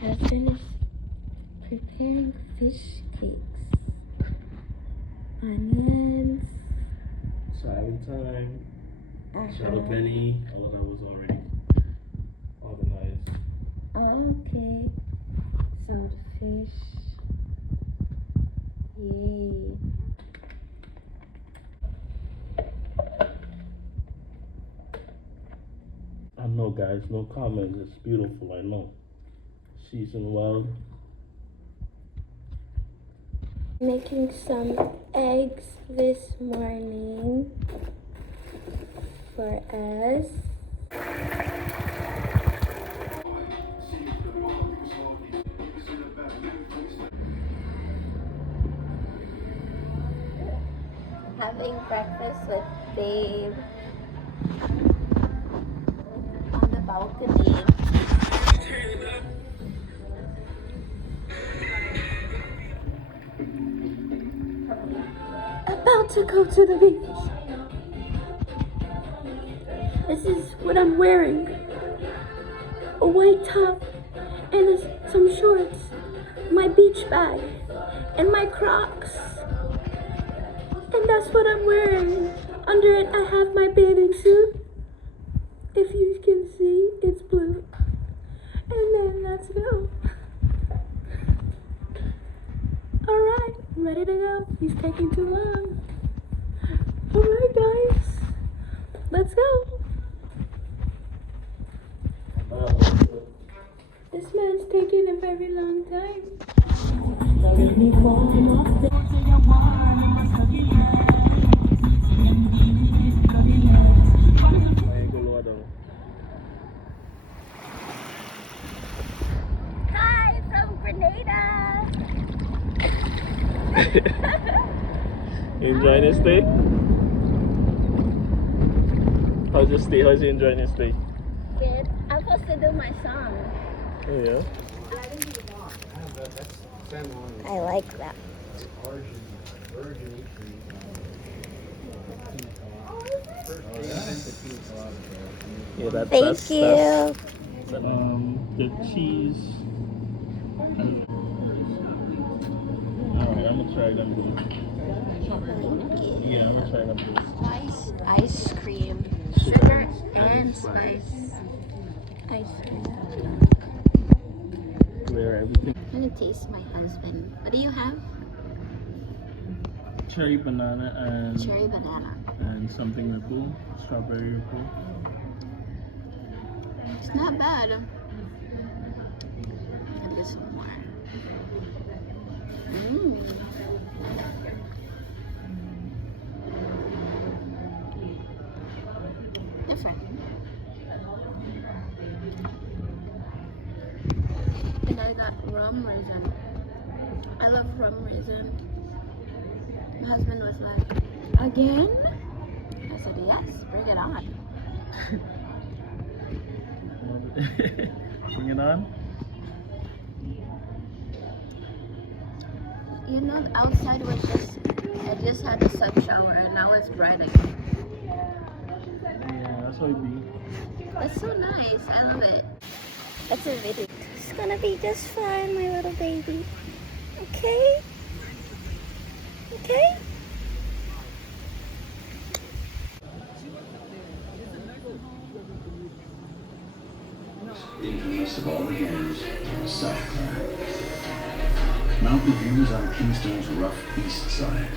Husband is preparing fish cakes. Onions. Silent time. Jalapeno. All of that was already organized. Okay. Salt fish. Yay. I know, guys. No comments. It's beautiful. I know. Seasoned well. Making some eggs this morning for us. Having breakfast with Babe on the balcony. About to go to the beach. This is what I'm wearing. A white top and some shorts. My beach bag and my Crocs. And that's what I'm wearing. Under it I have my bathing suit. If you can see, it's blue. And then let's go. Alright, I'm ready to go. He's taking too long. Alright guys, let's go. This man's taking a very long time. Hi from Grenada. You enjoying your stay? How's your stay? How's you enjoying your stay? Good. I'm supposed to do my song. Oh yeah? I like that. Yeah, that's Thank you. The cheese. Alright, I'm gonna try them both. Yeah, I'm gonna try them both. Ice cream. Sugar and spice. Ice cream. Where everything. I'm gonna taste my husband. What do you have? Cherry banana and Cherry banana. and something ripple, strawberry ripple. It's not bad. I'll get some more. Different. And I got rum raisin. I love rum raisin. My husband was like, again? I said, yes, bring it on. Bring it on. You know, outside was I just had a sun shower and now it's bright again. Yeah, that's how it be. That's so nice. I love it. That's a video. It's gonna be just fine, my little baby. Okay? Okay? Infamous of all the hands, Southcliffe. Mountain views on Kingston's rough east side.